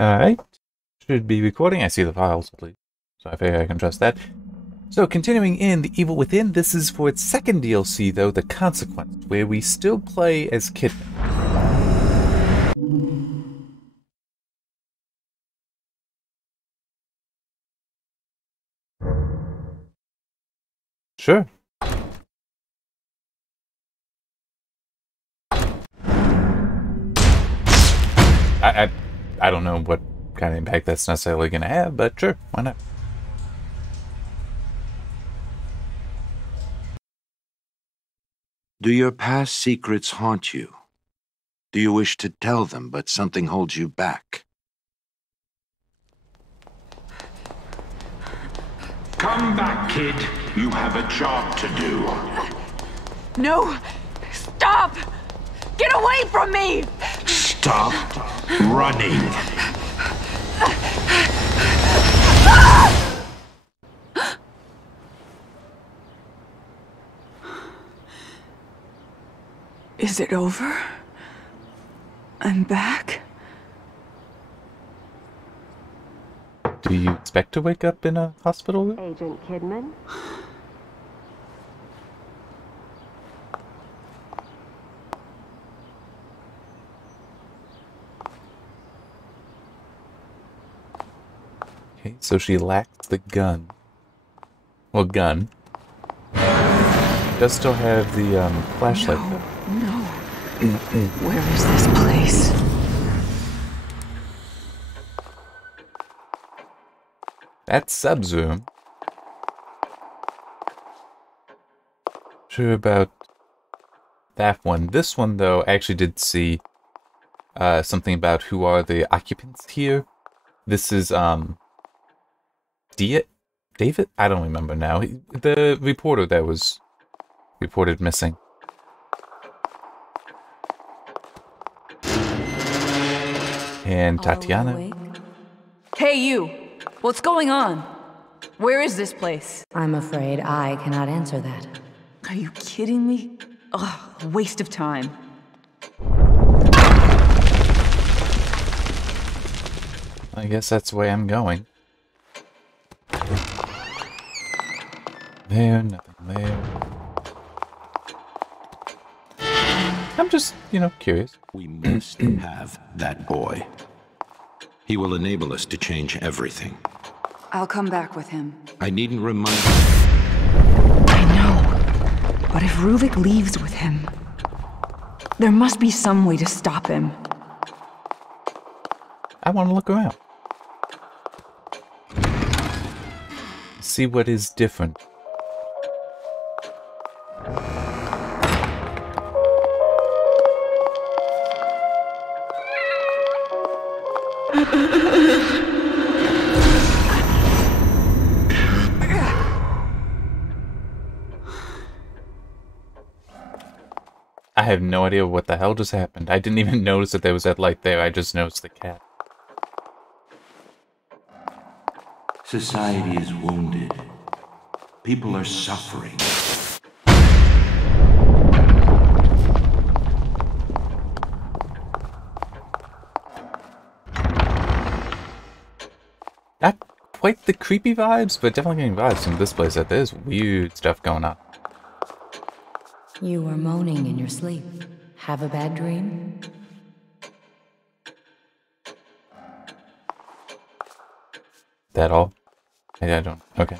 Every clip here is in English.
Alright. Should be recording. I see the files, at least. So I figure I can trust that. So, continuing in The Evil Within, this is for its second DLC, though, The Consequence, where we still play as Kidman. Sure. I don't know what kind of impact that's necessarily going to have, but sure, why not? Do your past secrets haunt you? Do you wish to tell them, but something holds you back? Come back, kid. You have a job to do. No! Stop! Get away from me! Stop running. Is it over? I'm back? Do you expect to wake up in a hospital room? Agent Kidman? Okay, so she lacks the gun. Well, gun. Does still have the flashlight, though. No. Where is this place? That's Sub's room. Sure about that one. This one, though, I actually did see something about who are the occupants here. This is, David? I don't remember now. The reporter that was reported missing. And Tatiana. Hey, you! What's going on? Where is this place? I'm afraid I cannot answer that. Are you kidding me? Ugh, a waste of time. I guess that's the way I'm going. There, nothing there. I'm just, curious. We must have that boy. He will enable us to change everything. I'll come back with him. I needn't remind you. I know. But if Ruvik leaves with him, there must be some way to stop him. I want to look around. See what is different. I have no idea what the hell just happened. I didn't even notice that there was that light there. I just noticed the cat. Society is wounded. People are suffering. Not quite the creepy vibes, but definitely getting vibes from this place that there's weird stuff going on. You were moaning in your sleep. Have a bad dream? That all? I don't. Okay.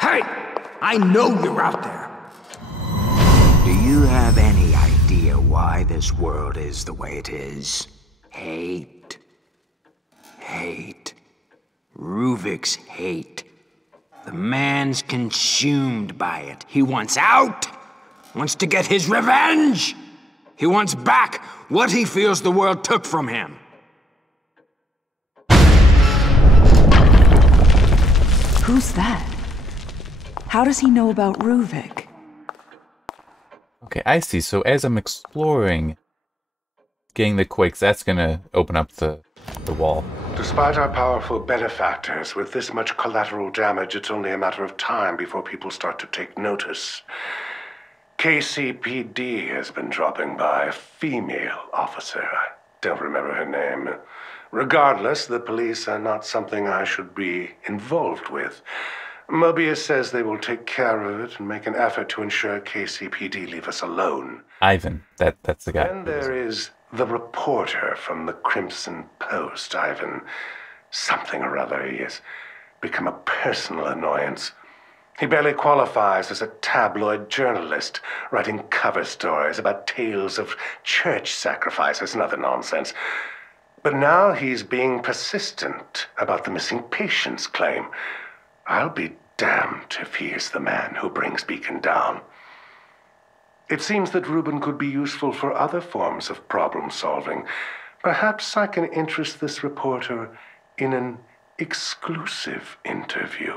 Hey! I know you're out there! Do you have any idea why this world is the way it is? Hate. Hate. Ruvik's hate. The man's consumed by it. He wants out! Wants to get his revenge! He wants back what he feels the world took from him. Who's that? How does he know about Ruvik? Okay, I see. So as I'm exploring, getting the quakes, that's gonna open up the wall. Despite our powerful benefactors, with this much collateral damage, it's only a matter of time before people start to take notice. KCPD has been dropping by a female officer. I don't remember her name. Regardless, the police are not something I should be involved with. Mobius says they will take care of it and make an effort to ensure KCPD leave us alone. Ivan, that's the guy. Then there is the reporter from the Crimson Post, Ivan. Something or other. He has become a personal annoyance. He barely qualifies as a tabloid journalist, writing cover stories about tales of church sacrifices and other nonsense. But now he's being persistent about the missing patients claim. I'll be damned if he is the man who brings Beacon down. It seems that Reuben could be useful for other forms of problem solving. Perhaps I can interest this reporter in an exclusive interview.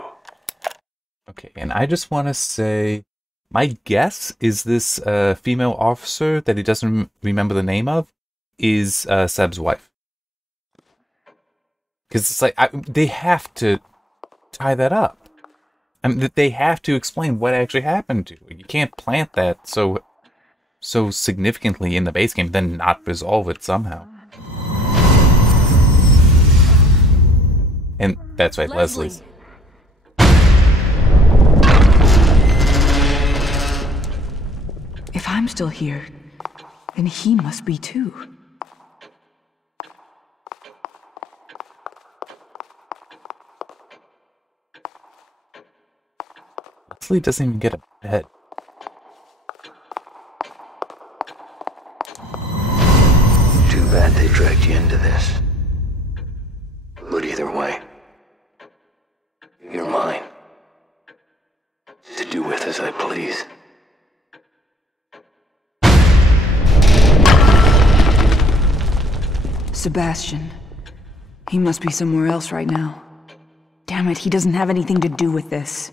Okay, and I just want to say, my guess is this female officer that he doesn't remember the name of is Seb's wife. Because it's like, they have to tie that up. I mean, they have to explain what actually happened to you. You can't plant that so significantly in the base game, then not resolve it somehow. And that's right, Leslie. If I'm still here, then he must be too. Leslie doesn't even get a bed. Too bad they dragged you into this. But either way, you're mine. To do with as I please. Sebastian. He must be somewhere else right now. Damn it, he doesn't have anything to do with this.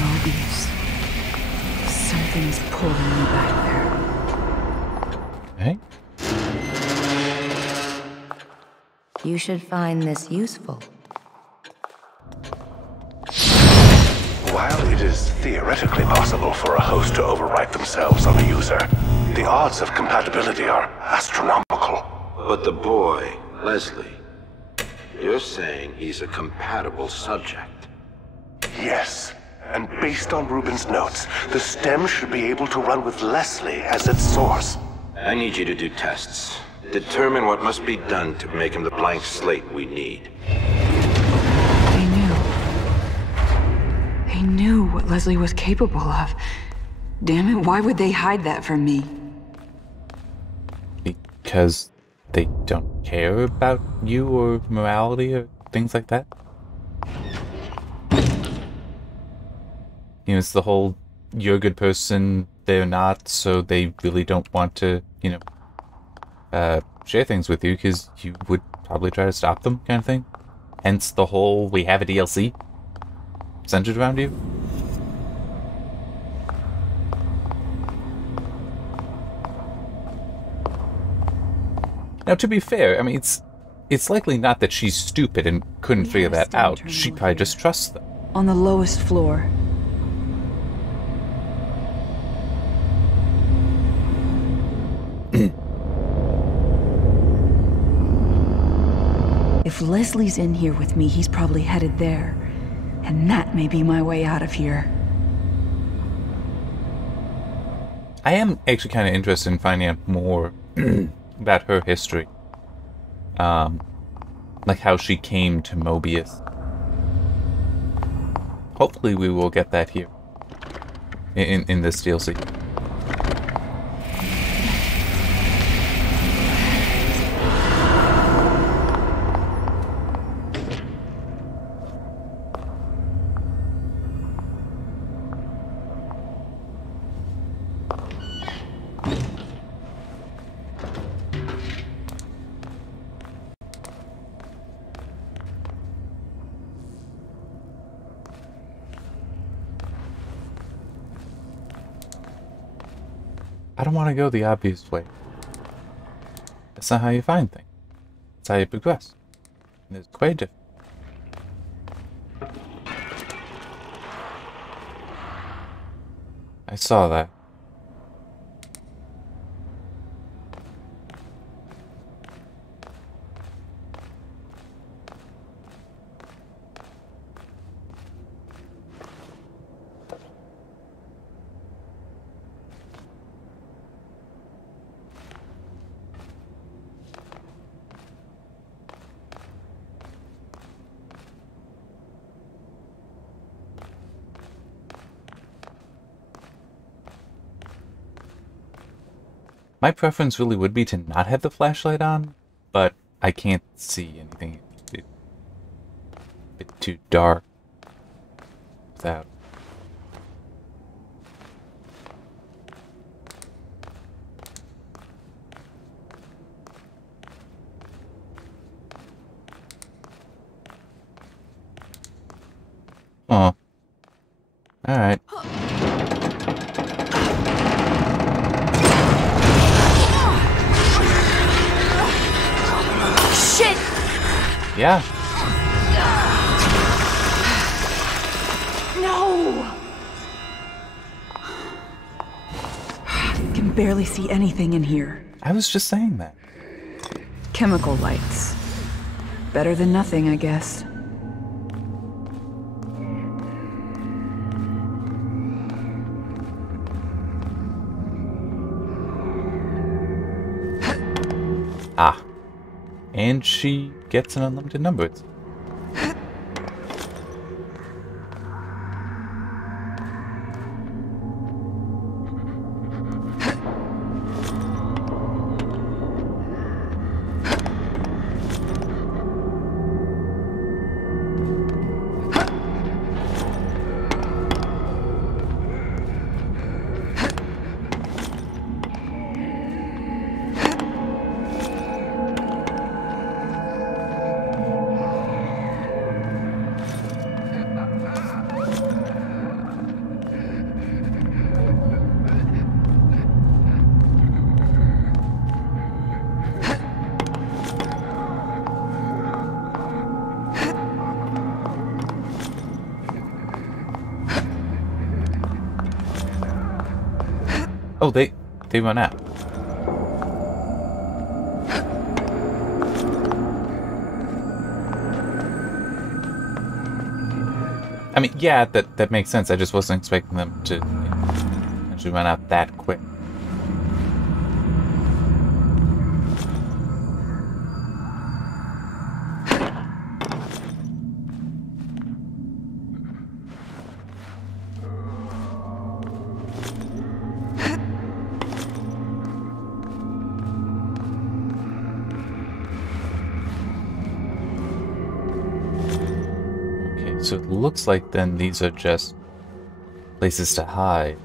Mobius. Something's pulling me back there. Okay. You should find this useful. While it is theoretically possible for a host to overwrite themselves on a user, the odds of compatibility are astronomical. But the boy, Leslie, you're saying he's a compatible subject. Yes, and based on Reuben's notes, the stem should be able to run with Leslie as its source. I need you to do tests. Determine what must be done to make him the blank slate we need. They knew what Leslie was capable of. Damn it, why would they hide that from me? Because they don't care about you or morality or things like that? You know, it's the whole, you're a good person, they're not, so they really don't want to, you know, share things with you because you would probably try to stop them kind of thing. Hence the whole, we have a DLC centered around you. Now, to be fair, I mean, it's likely not that she's stupid and couldn't figure that out. She probably just trusts them. On the lowest floor. If Leslie's in here with me, he's probably headed there. And that may be my way out of here. I am actually kind of interested in finding out more about her history. Like how she came to Mobius. Hopefully we will get that here. In this DLC. I don't want to go the obvious way. That's not how you find things. That's how you progress. And it's quite different. I saw that. My preference really would be to not have the flashlight on, but I can't see anything. It's a bit too dark without. Oh. Alright. Yeah. No! I can barely see anything in here. I was just saying that. Chemical lights. Better than nothing, I guess. Ah. And she gets an unlimited number. It's oh, they run out. I mean, yeah, that makes sense. I just wasn't expecting them to actually run out that quick. So it looks like then these are just places to hide.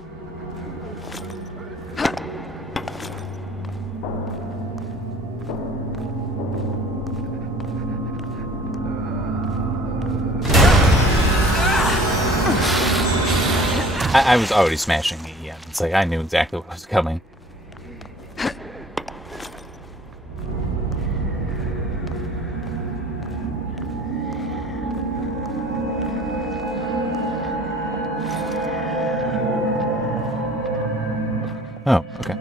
I was already smashing the EM. It's like I knew exactly what was coming. Oh, okay.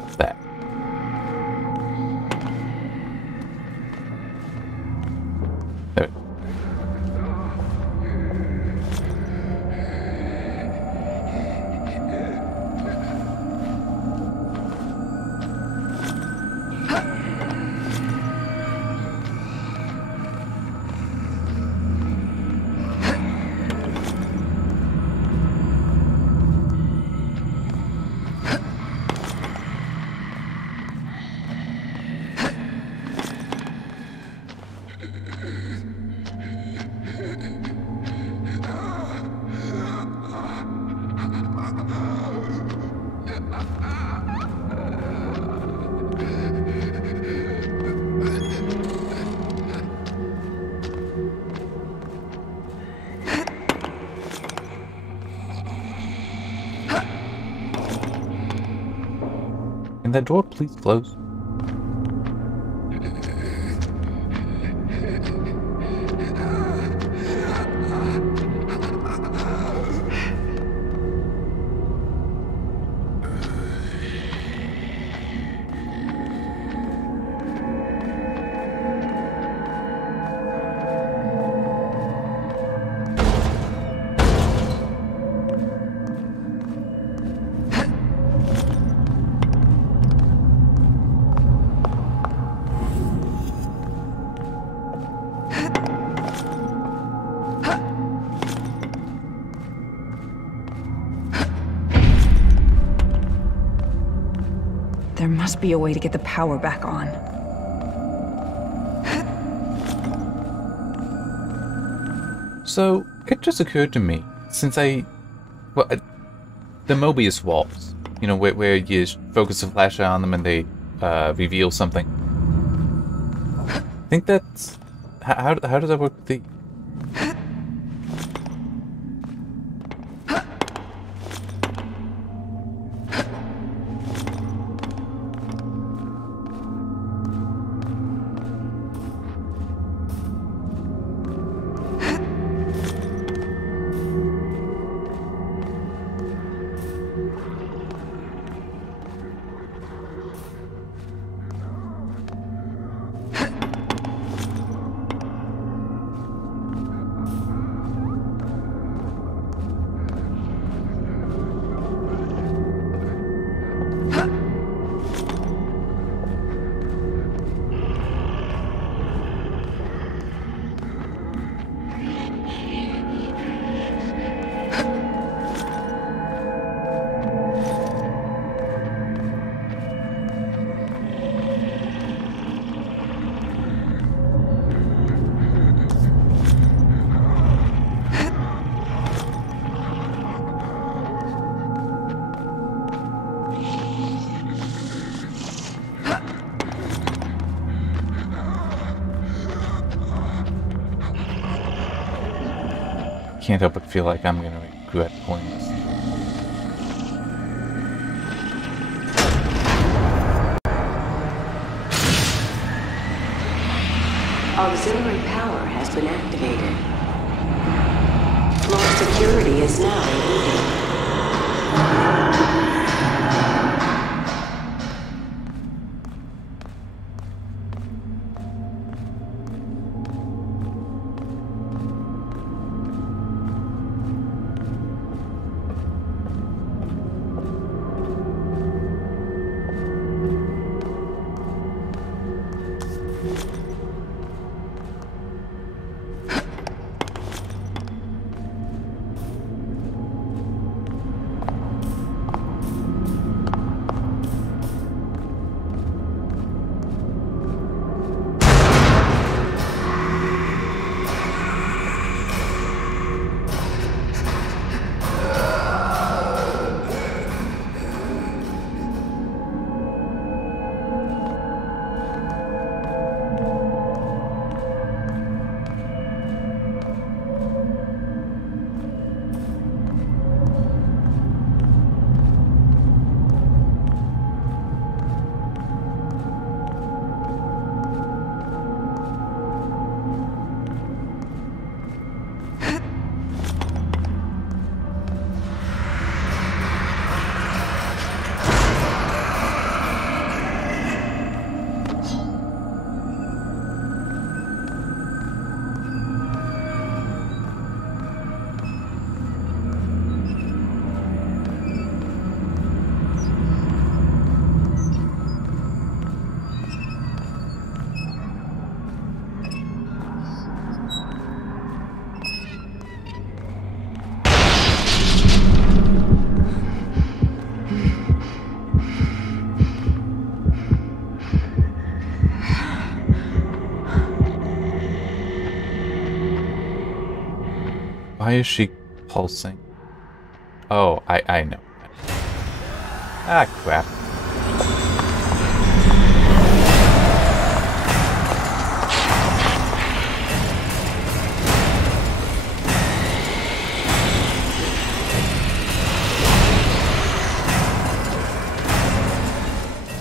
What's that? There. that door please close? There must be a way to get the power back on. So, it just occurred to me, since the Mobius walls, you know, where you focus a flashlight on them and they reveal something. I think that's... How does that work with the... Can't help but feel like I'm gonna regret pulling this. Auxiliary power has been activated. Floor security is now eluded. Why is she pulsing? Oh, I know. Ah, crap.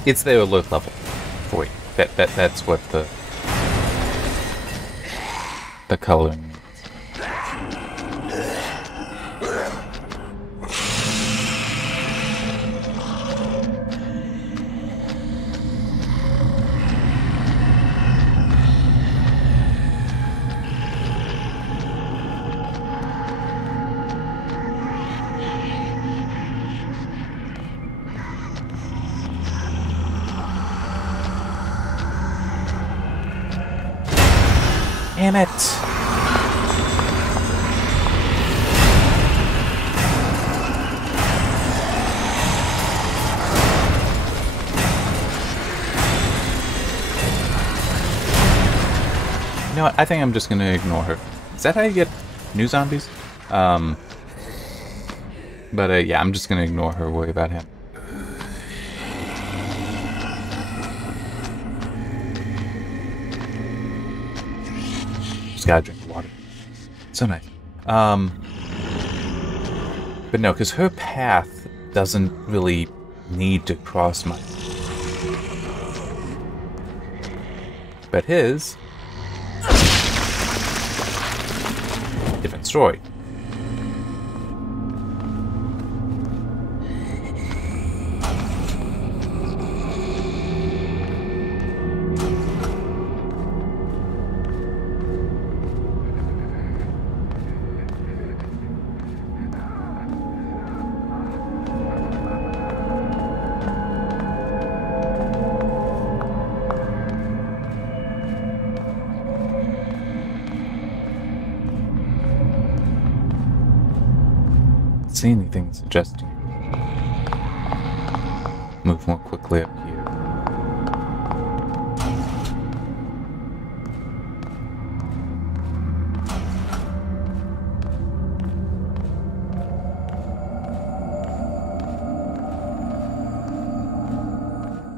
It's their alert level for you. That's what the coloring means. Damn it! You know what? I think I'm just gonna ignore her. Is that how you get new zombies? But yeah, I'm just gonna ignore her, worry about him. Just gotta drink water. So nice. But no, because her path doesn't really need to cross mine. But his... different story. See anything suggesting move more quickly up here.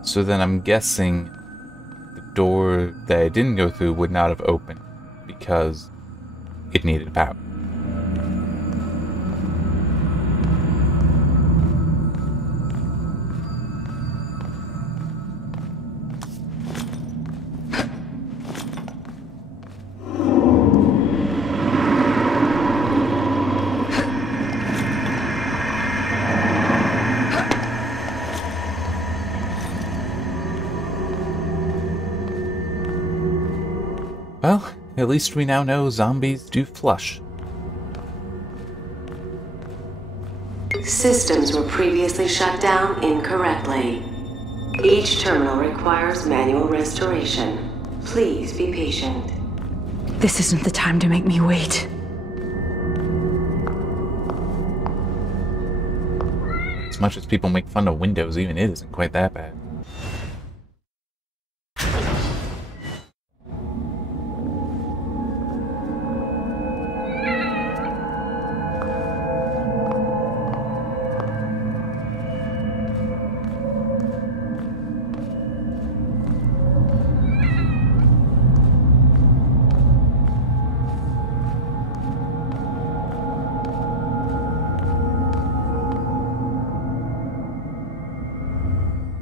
So then I'm guessing the door that I didn't go through would not have opened because it needed power. Well, at least we now know zombies do flush. Systems were previously shut down incorrectly. Each terminal requires manual restoration. Please be patient. This isn't the time to make me wait. As much as people make fun of Windows, even it isn't quite that bad.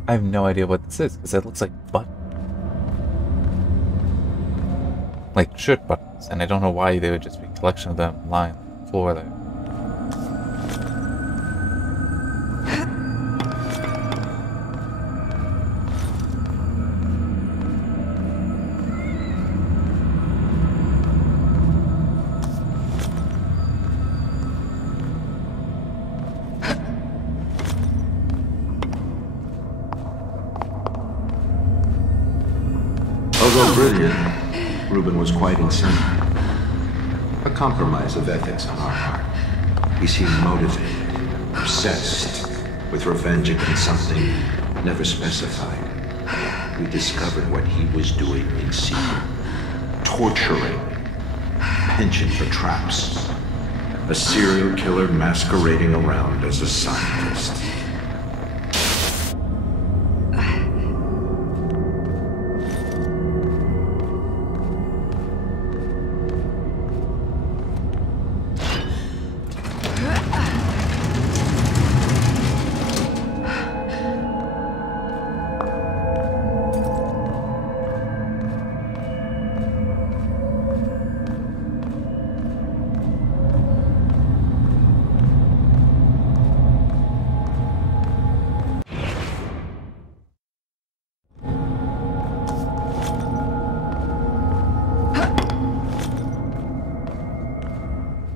I have no idea what this is, because it looks like buttons. Like shirt buttons, and I don't know why they would just be a collection of them lying on the floor there. Although brilliant, Reuben was quite insane. A compromise of ethics on our part. He seemed motivated, obsessed, with revenge against something never specified. We discovered what he was doing in secret. Torturing. Penchant for traps. A serial killer masquerading around as a scientist.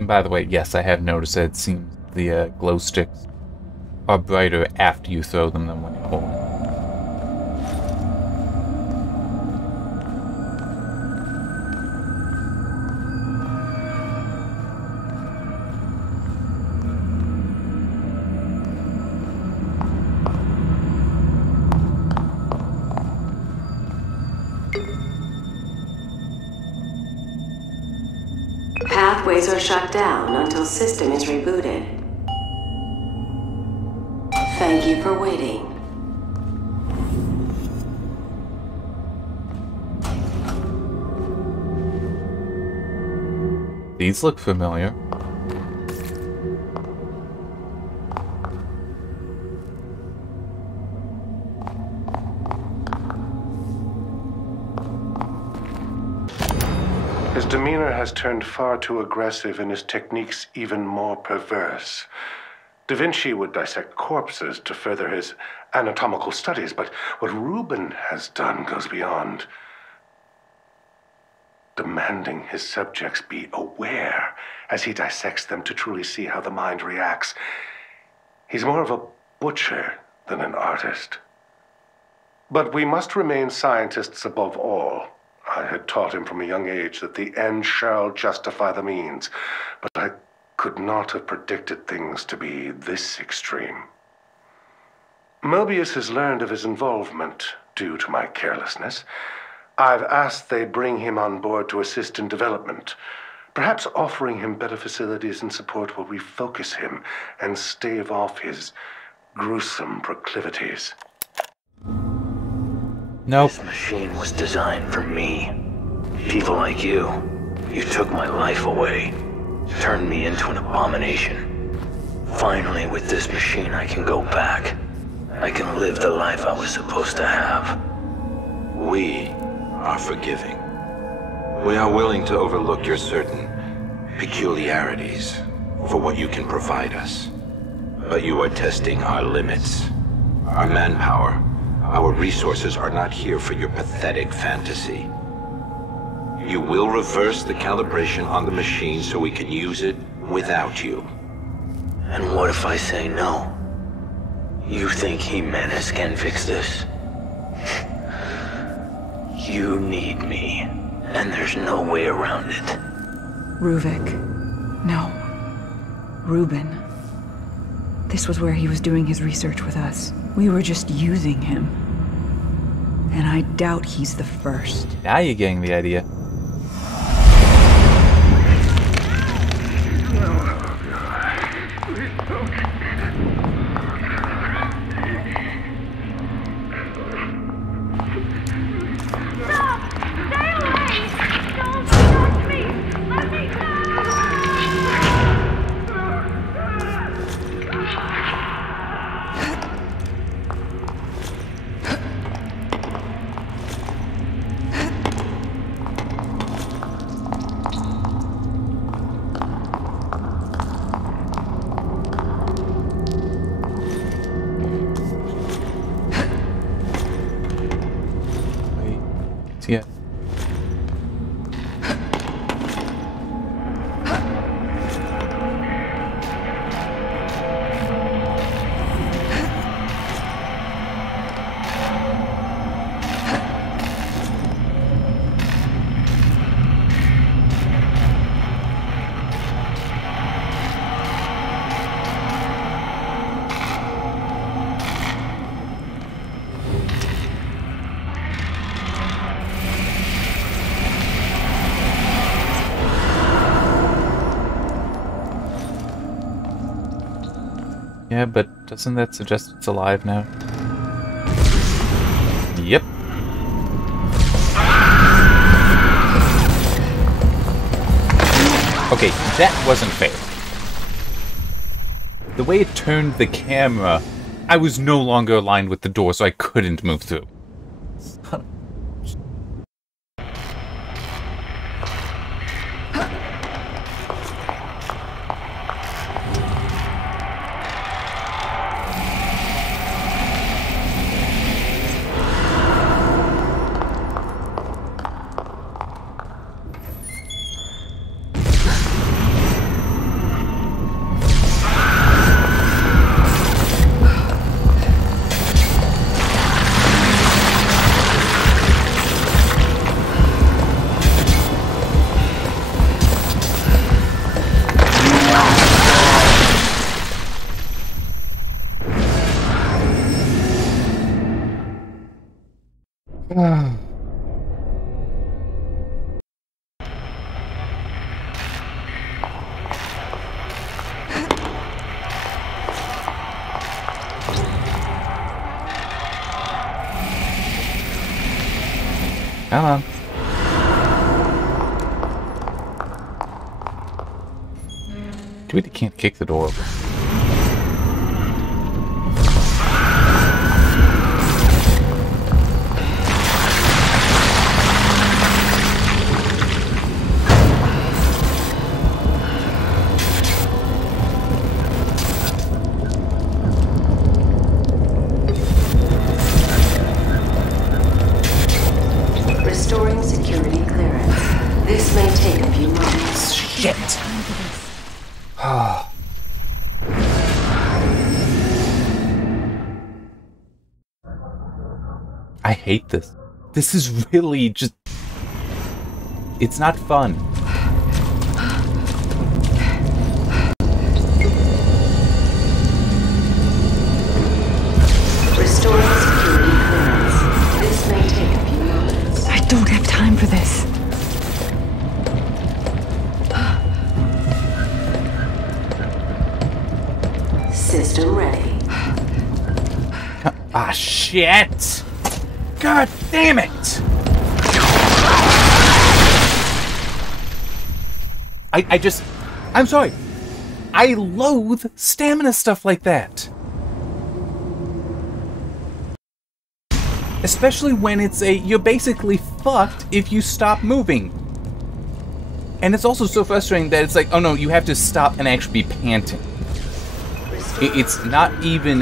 And by the way, yes, I have noticed that it seems the glow sticks are brighter after you throw them than when you hold them. Pathways are shut down until system is rebooted. Thank you for waiting. These look familiar. His demeanor has turned far too aggressive and his techniques even more perverse. Da Vinci would dissect corpses to further his anatomical studies, but what Rubin has done goes beyond. Demanding his subjects be aware as he dissects them to truly see how the mind reacts. He's more of a butcher than an artist. But we must remain scientists above all. I had taught him from a young age that the end shall justify the means, but I could not have predicted things to be this extreme. Mobius has learned of his involvement due to my carelessness. I've asked they bring him on board to assist in development. Perhaps offering him better facilities and support will refocus him and stave off his gruesome proclivities. Nope. This machine was designed for me. People like you. You took my life away. Turned me into an abomination. Finally, with this machine, I can go back. I can live the life I was supposed to have. We are forgiving. We are willing to overlook your certain peculiarities for what you can provide us. But you are testing our limits. Our manpower, our resources are not here for your pathetic fantasy. You will reverse the calibration on the machine so we can use it without you. And what if I say no? You think Jimenez can fix this? You need me, and there's no way around it. Ruvik. No. Rubin. This was where he was doing his research with us. We were just using him. And I doubt he's the first. Now you're getting the idea. Yeah. Yeah, but doesn't that suggest it's alive now? Yep. Okay, that wasn't fair. The way it turned the camera, I was no longer aligned with the door, so I couldn't move through. Come on. Too bad you can't kick the door open. Restoring security clearance. This may take a few moments. Shit! I hate this. This is really just... It's not fun. Restoring security clearance. This may take a few moments. I don't have time for this. System ready. Ah, shit! God damn it! I'm sorry. I loathe stamina stuff like that. Especially when it's you're basically fucked if you stop moving. And it's also so frustrating that it's like, oh no, you have to stop and actually be panting. It's not even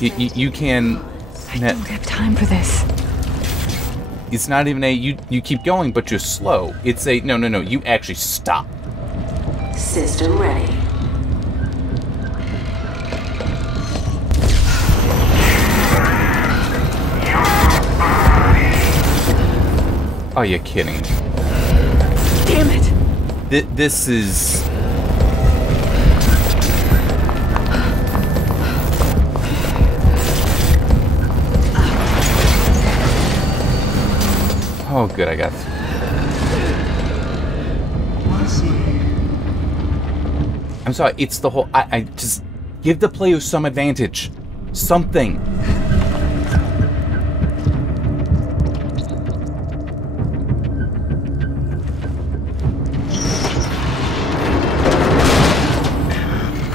you can... I don't have time for this. It's not even you keep going, but you're slow. It's no, you actually stop. System ready. Oh, you're kidding. Damn it! This is... Oh, good, I got it. I'm sorry, it's the whole... I just... Give the player some advantage. Something.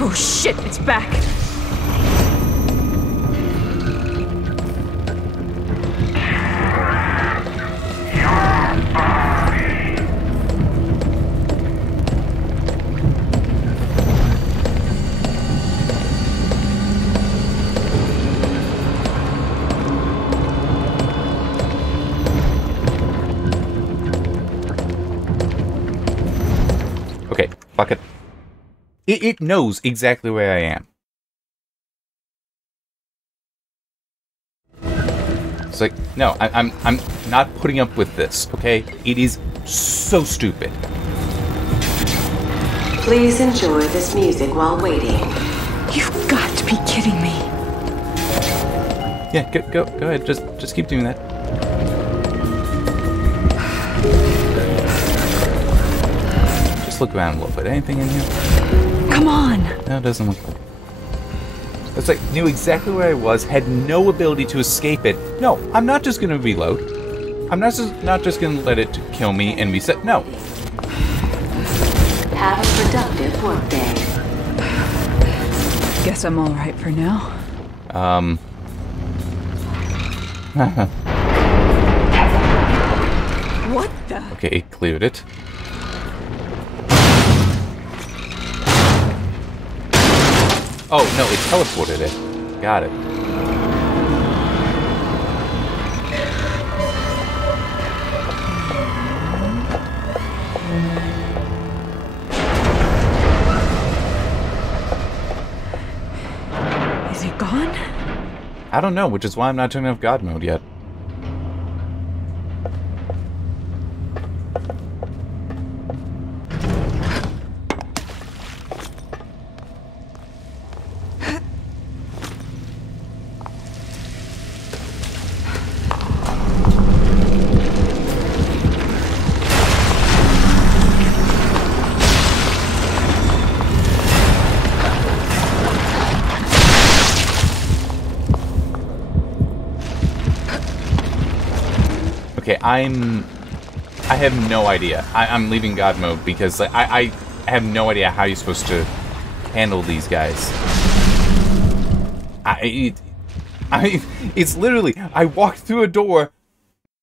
Oh shit, it's back! Okay, fuck it. It knows exactly where I am. It's like, no, I'm not putting up with this, okay? It is so stupid. Please enjoy this music while waiting. You've got to be kidding me. Yeah, go ahead. Just keep doing that. Just look around a little bit. Anything in here? Come on! No, it doesn't look like it. It's like, knew exactly where I was, had no ability to escape it. No, I'm not just gonna reload. I'm not just gonna let it kill me and reset. No. Have a productive workday. Guess I'm alright for now. What the? Okay, it cleared it. Oh, no, it teleported it. Got it. Is it gone? I don't know, which is why I'm not turning off God mode yet. I have no idea. I'm leaving God mode because like, I have no idea how you're supposed to handle these guys. It's literally, I walked through a door,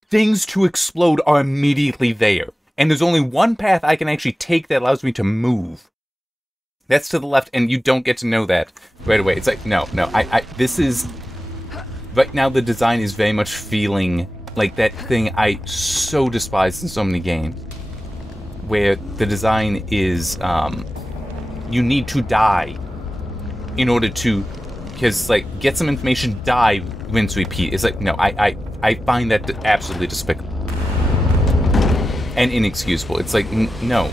things to explode are immediately there. And there's only one path I can actually take that allows me to move. That's to the left, and you don't get to know that right away. It's like, no, this is... Right now, the design is very much feeling like that thing I so despise in so many games. Where the design is, you need to die in order to... Because, like, get some information, die, rinse, repeat. It's like, no, I find that absolutely despicable. And inexcusable. It's like, no.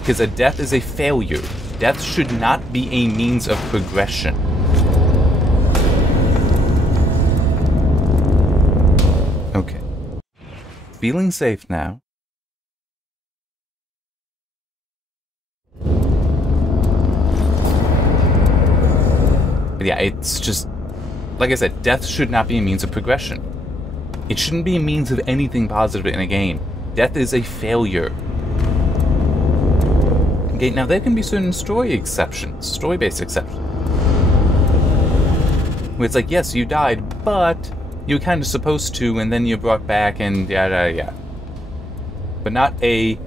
Because a death is a failure. Death should not be a means of progression. Okay. Feeling safe now. But yeah, it's just... Like I said, death should not be a means of progression. It shouldn't be a means of anything positive in a game. Death is a failure. Okay, now there can be certain story exceptions, story-based exceptions. Where it's like, yes, you died, but you were kind of supposed to, and then you're brought back, and yada yada. But not a,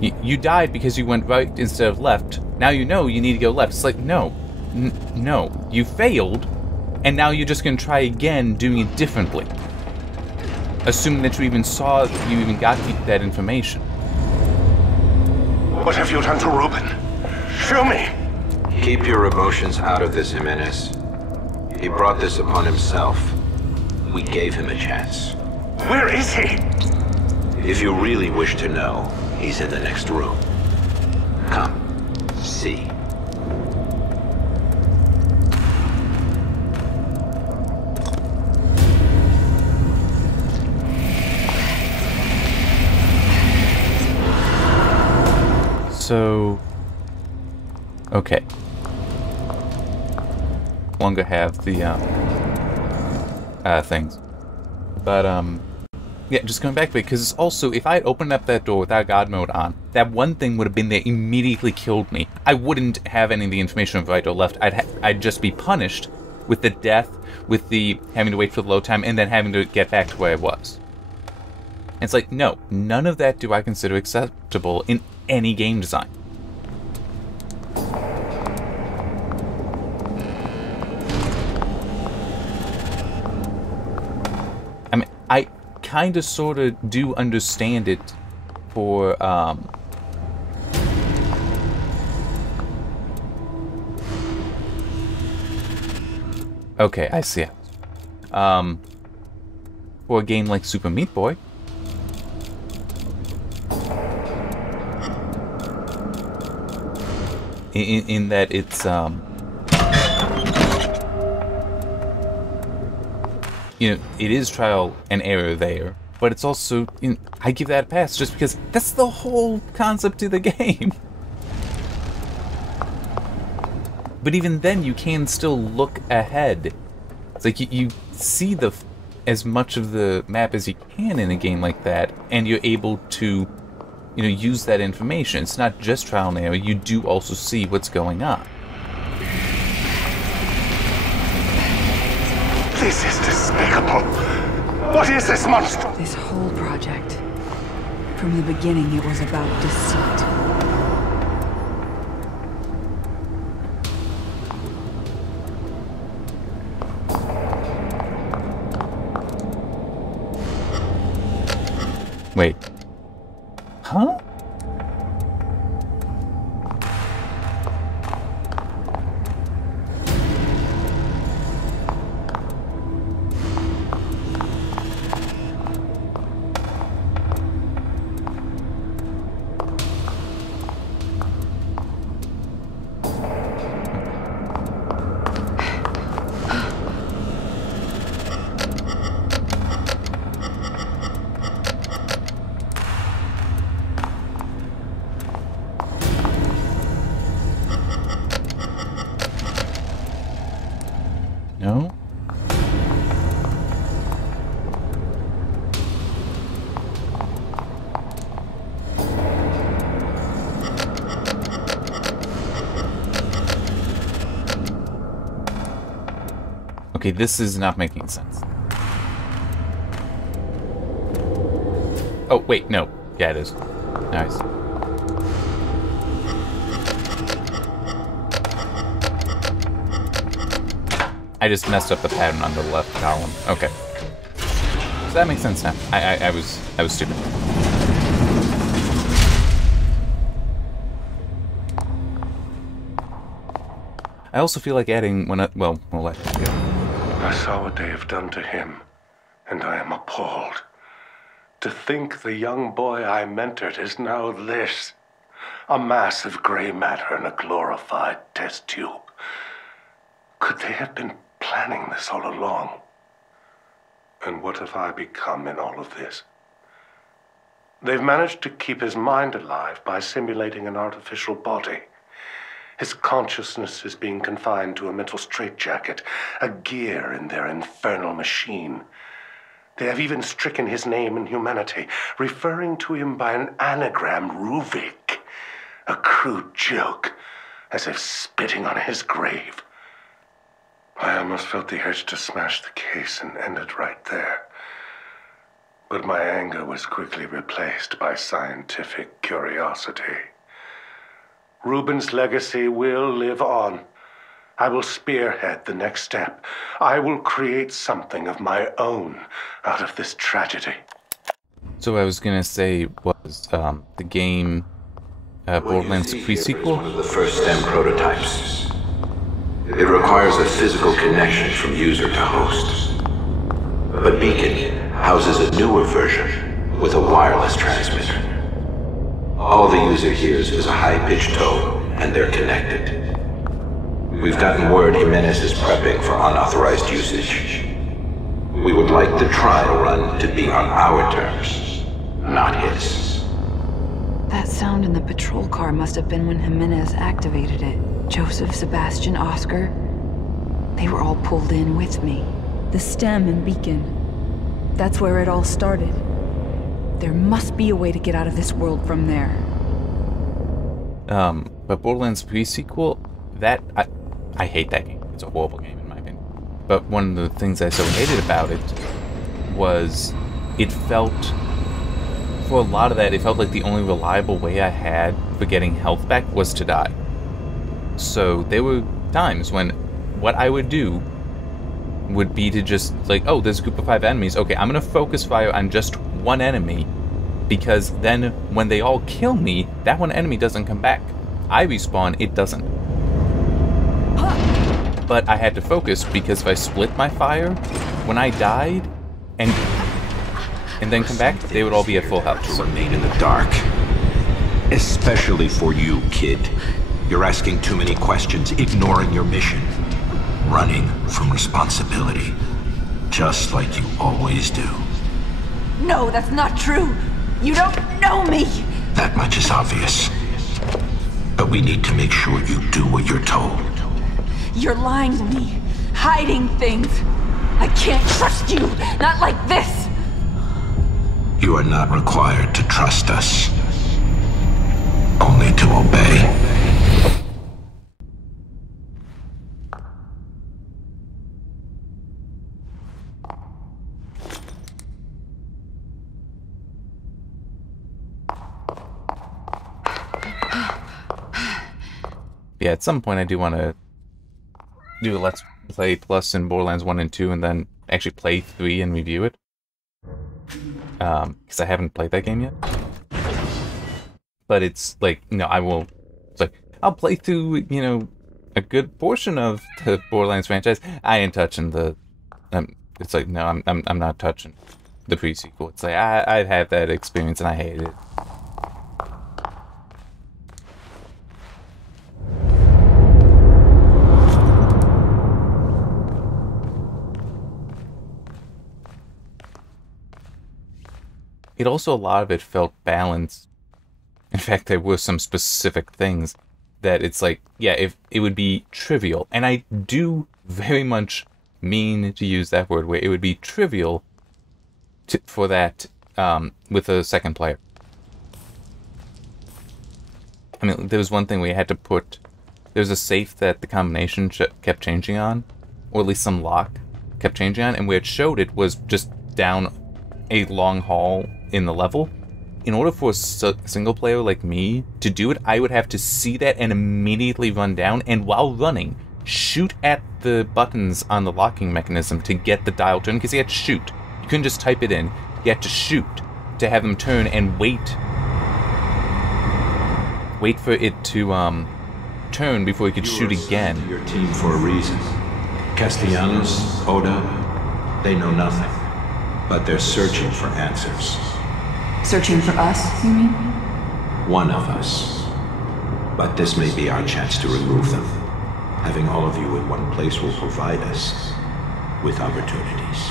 you died because you went right instead of left. Now you know you need to go left. It's like, no, no, you failed, and now you're just going to try again doing it differently. Assuming that you even saw, you even got that information. What have you done to Ruben? Show me! Keep your emotions out of this, Jimenez. He brought this upon himself. We gave him a chance. Where is he? If you really wish to know, he's in the next room. Come, see. So, okay. Longer have the things, but yeah, just going back to it because also if I had opened up that door without God mode on, that one thing would have been there, immediately killed me. I wouldn't have any of the information of right or left. I'd just be punished with the death, with the having to wait for the load time, and then having to get back to where I was. And it's like, no, none of that do I consider acceptable in any game design. I mean, I kind of sort of do understand it for, okay, I see it. For a game like Super Meat Boy, in that it's, you know, it is trial and error there, but it's also, you know, I give that a pass just because that's the whole concept of the game. But even then, you can still look ahead. It's like you see as much of the map as you can in a game like that, and you're able to, you know, use that information. It's not just trial and error, you do also see what's going on. This is despicable. What is this monster? This whole project, from the beginning, it was about deceit. Wait. Huh? Okay, this is not making sense. Oh, wait, no. Yeah, it is. Nice. I just messed up the pattern on the left column. Okay. So that makes sense now. I was stupid. I also feel like adding one. Well, we'll let it go. I saw what they have done to him, and I am appalled. To think the young boy I mentored is now this. A mass of gray matter in a glorified test tube. Could they have been planning this all along? And what have I become in all of this? They've managed to keep his mind alive by simulating an artificial body. His consciousness is being confined to a mental straitjacket, a gear in their infernal machine. They have even stricken his name in humanity, referring to him by an anagram, Ruvik. A crude joke, as if spitting on his grave. I almost felt the urge to smash the case and end it right there. But my anger was quickly replaced by scientific curiosity. Ruben's legacy will live on. I will spearhead the next step. I will create something of my own out of this tragedy. So what I was gonna say was the game Borderlands pre-sequel. One of the first STEM prototypes. It requires a physical connection from user to host. But Beacon houses a newer version with a wireless transmitter. All the user hears is a high-pitched tone, and they're connected. We've gotten word Jimenez is prepping for unauthorized usage. We would like the trial run to be on our terms, not his. That sound in the patrol car must have been when Jimenez activated it. Joseph, Sebastian, Oscar. They were all pulled in with me. The stem and Beacon. That's where it all started. There must be a way to get out of this world from there. But Borderlands pre-sequel, that I hate that game. It's a horrible game in my opinion. But one of the things I so hated about it was it felt, for a lot of that, it felt like the only reliable way I had for getting health back was to die. So there were times when what I would do would be to just like, oh, there's a group of 5 enemies. Okay, I'm gonna focus fire on just one enemy, because then when they all kill me, that one enemy doesn't come back. I respawn, it doesn't. But I had to focus because if I split my fire, when I died and then come back, they would all be at full health. To remain in the dark. Especially for you, kid. You're asking too many questions, ignoring your mission. Running from responsibility. Just like you always do. No, that's not true. You don't know me. That much is obvious. But we need to make sure you do what you're told. You're lying to me, hiding things. I can't trust you, not like this. You are not required to trust us. Only to obey. Yeah, at some point I do want to do a Let's Play Plus in Borderlands 1 and 2 and then actually play 3 and review it. Because I haven't played that game yet. But it's like, you know, I will, it's like, I'll play through, you know, a good portion of the Borderlands franchise. I ain't touching the, it's like, no, I'm not touching the pre-sequel. It's like, I've had that experience and I hate it. It also, a lot of it felt balanced. In fact, there were some specific things that it's like, yeah, if it would be trivial, and I do very much mean to use that word, where it would be trivial for that with a second player. I mean, there was one thing we had to put, there was a safe that the combination kept changing on, or at least some lock, kept changing on, and where it showed it was just down a long hall in the level. In order for a single player like me to do it, I would have to see that and immediately run down, and while running, shoot at the buttons on the locking mechanism to get the dial turn, because you had to shoot. You couldn't just type it in. You had to shoot to have them turn and wait for it to turn before you could shoot again. Your team for a reason. Castellanos, Oda, they know nothing, but they're searching for answers. Searching for us, you mean? One of us. But this may be our chance to remove them. Having all of you in one place will provide us with opportunities.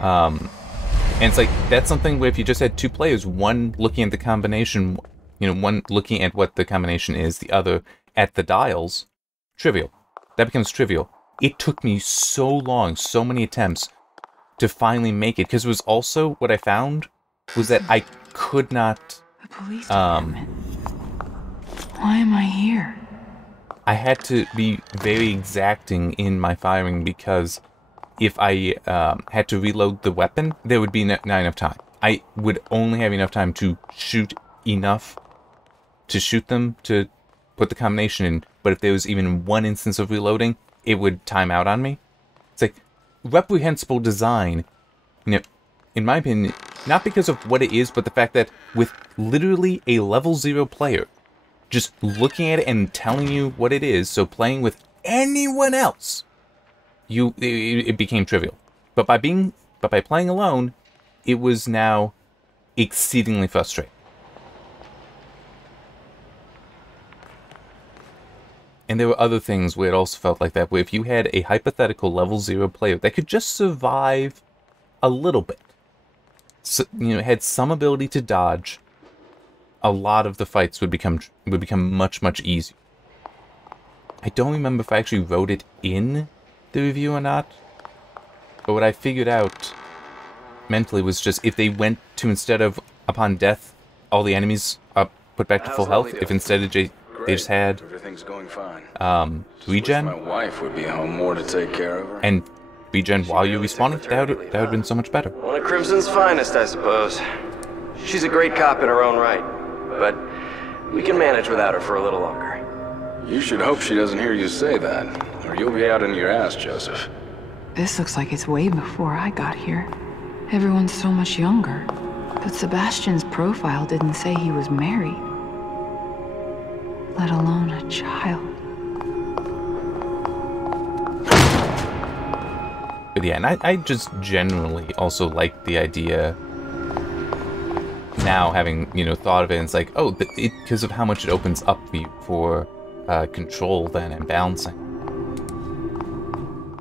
And it's like, that's something where if you just had two players, one looking at the combination, one looking at what the combination is, the other at the dials, trivial. That becomes trivial. It took me so long, so many attempts to finally make it, because it was also, what I found was that I could not... The police department. Why am I here? I had to be very exacting in my firing, because if I had to reload the weapon, there would be not enough time. I would only have enough time to shoot enough to shoot them to put the combination in, but if there was even one instance of reloading, it would time out on me. It's like, reprehensible design, in my opinion, not because of what it is, but the fact that with literally a level 0 player, just looking at it and telling you what it is, so playing with anyone else, it became trivial. But by playing alone, it was now exceedingly frustrating. And there were other things where it also felt like that, where if you had a hypothetical level 0 player that could just survive a little bit, so, had some ability to dodge, a lot of the fights would become much, much easier. I don't remember if I actually wrote it in the review or not, but what I figured out mentally was just if they went to, instead of upon death, all the enemies are put back to full health, if instead of they just had everything's going fine. Regen. My wife would be home more to take care of her. And regen while you respawned, that would have been so much better. One of Crimson's finest, I suppose. She's a great cop in her own right, but we can manage without her for a little longer. You should hope she doesn't hear you say that, or you'll be out in your ass, Joseph. This looks like it's way before I got here. Everyone's so much younger. But Sebastian's profile didn't say he was married. Let alone a child. But yeah, and I just generally also like the idea now, having, thought of it, and it's like, oh, because of how much it opens up for you for control then and balancing.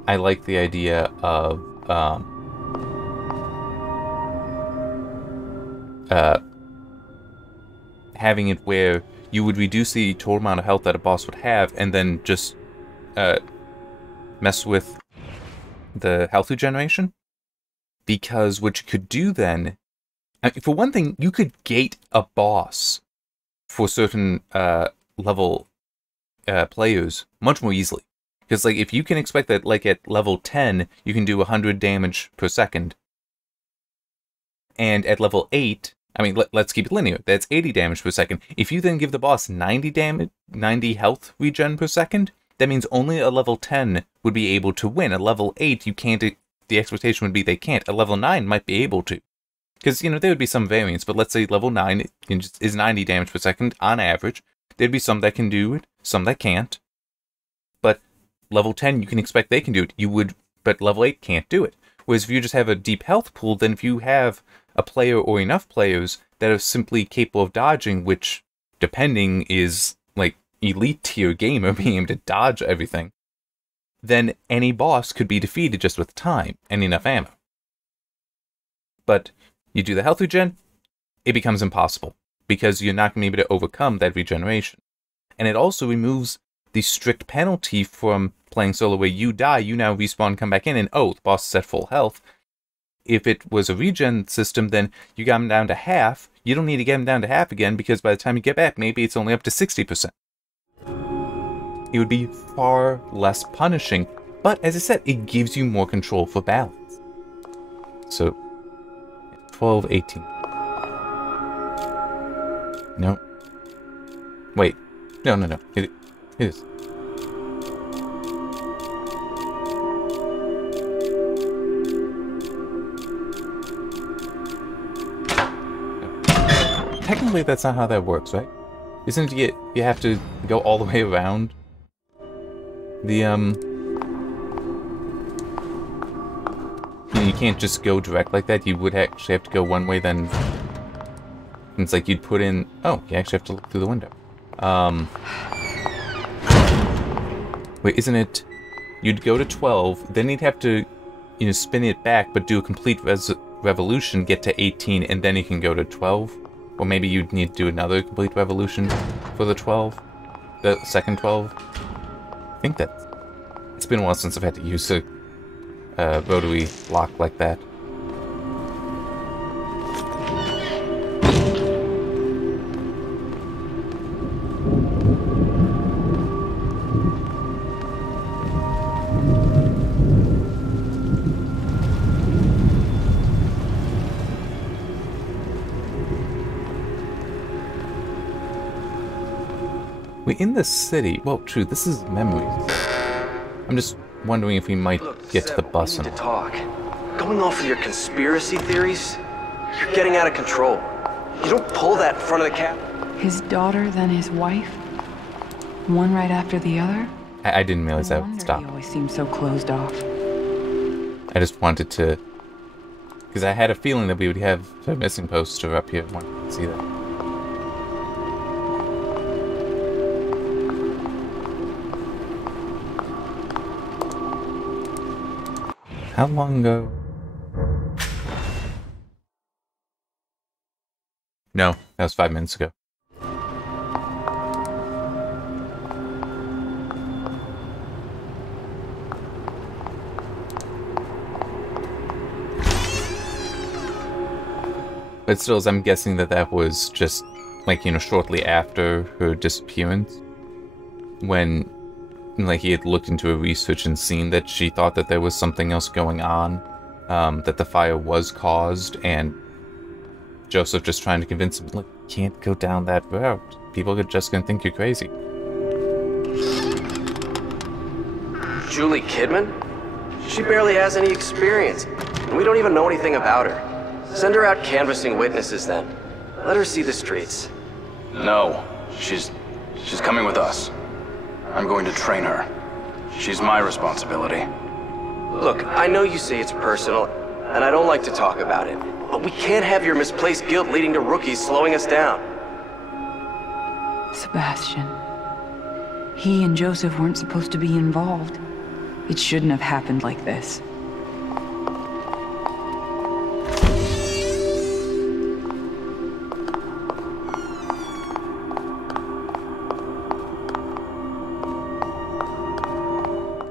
I like the idea of having it where you would reduce the total amount of health that a boss would have, and then just mess with the health regeneration. Because what you could do then, for one thing, you could gate a boss for certain level players much more easily. Because like, if you can expect that, like at level 10, you can do 100 damage per second, and at level 8, I mean, let's keep it linear. That's 80 damage per second. If you then give the boss 90 health regen per second, that means only a level 10 would be able to win. At level 8, you can't. The expectation would be they can't. A level 9 might be able to. Because, there would be some variance, but let's say level 9 is 90 damage per second on average. There'd be some that can do it, some that can't. But level 10, you can expect they can do it. But level 8 can't do it. Whereas if you just have a deep health pool, then if you have a player or enough players that are simply capable of dodging, which, depending, is like elite tier gamer being able to dodge everything, then any boss could be defeated just with time and enough ammo. But you do the health regen, it becomes impossible, because you're not going to be able to overcome that regeneration. And it also removes the strict penalty from playing solo where you die, you now respawn, come back in, and oh, the boss is at full health. If it was a regen system, then you got him down to half. You don't need to get him down to half again, because by the time you get back, maybe it's only up to 60%. it would be far less punishing. But as I said, it gives you more control for balance. So, 12, 18. No. Wait. No. It is. Technically, that's not how that works, right? Isn't it you have to go all the way around the, you can't just go direct like that. You would actually have to go one way, then it's like you'd put in... Oh, you actually have to look through the window. Wait, isn't it... You'd go to 12, then you'd have to, you know, spin it back, but do a complete revolution, get to 18, and then you can go to 12? Or maybe you'd need to do another complete revolution for the 12? The second 12? I think that... It's been a while since I've had to use a rotary lock like that. We're in the city. Well, true, this is memories. I'm just wondering if we might get to the bus. We need to talk. Going off of your conspiracy theories, you're getting out of control. You don't pull that in front of the cab. His daughter, then his wife? One right after the other? I didn't realize that would stop. He always seemed so closed off. I just wanted to... Because I had a feeling that we would have a missing poster up here. I wanted to see that. How long ago? No, that was 5 minutes ago. But still, I'm guessing that that was just, like, you know, shortly after her disappearance. When, like, he had looked into her research and seen that she thought that there was something else going on. That the fire was caused, and Joseph just trying to convince him, look, you can't go down that route. People are just gonna think you're crazy. Julie Kidman? She barely has any experience, and we don't even know anything about her. Send her out canvassing witnesses then. Let her see the streets. No, she's coming with us. I'm going to train her. She's my responsibility. Look, I know you say it's personal, and I don't like to talk about it, but we can't have your misplaced guilt leading to rookies slowing us down. Sebastian. He and Joseph weren't supposed to be involved. It shouldn't have happened like this.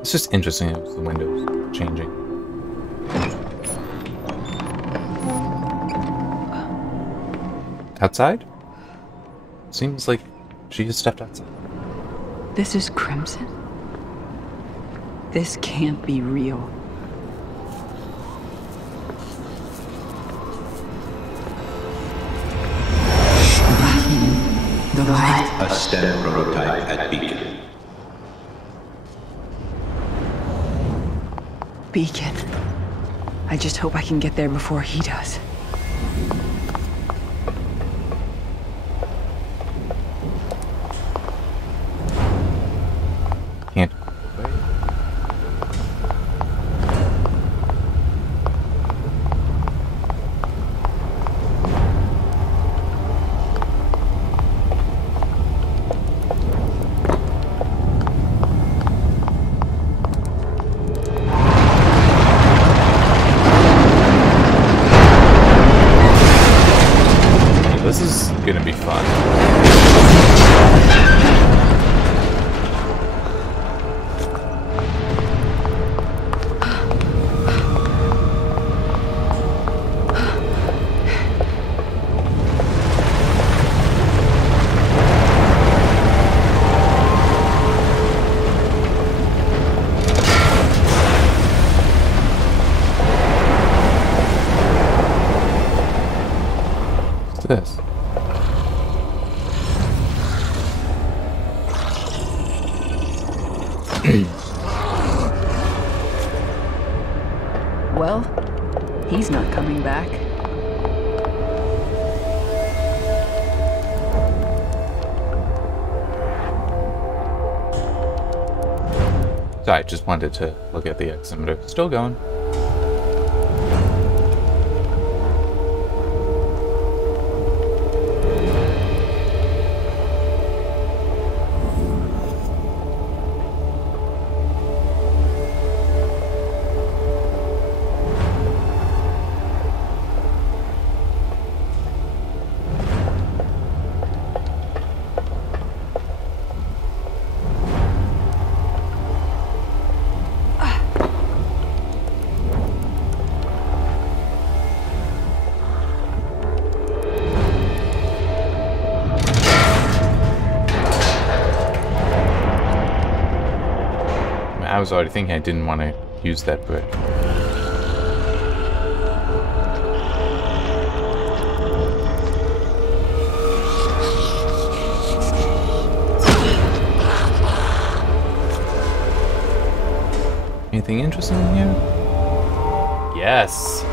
It's just interesting as the windows changing. Outside? Seems like she just stepped outside. This is Crimson? This can't be real. The light. A STEM prototype at Beacon. Beacon. I just hope I can get there before he does. Can't. This is gonna be fun. he's not coming back. Sorry, just wanted to look at the oximeter. Still going. I was already thinking I didn't want to use that bridge. Anything interesting in here? Yes!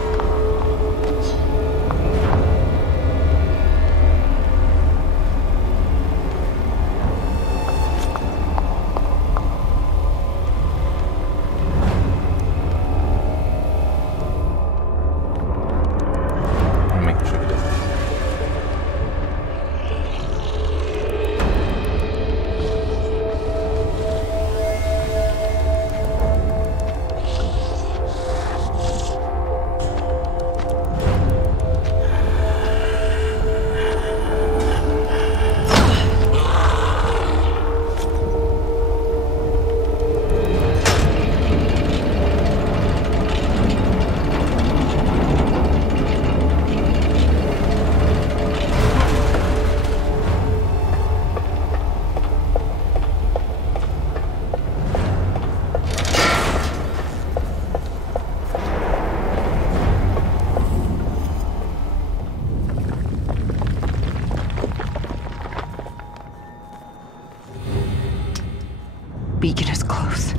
Beacon is close.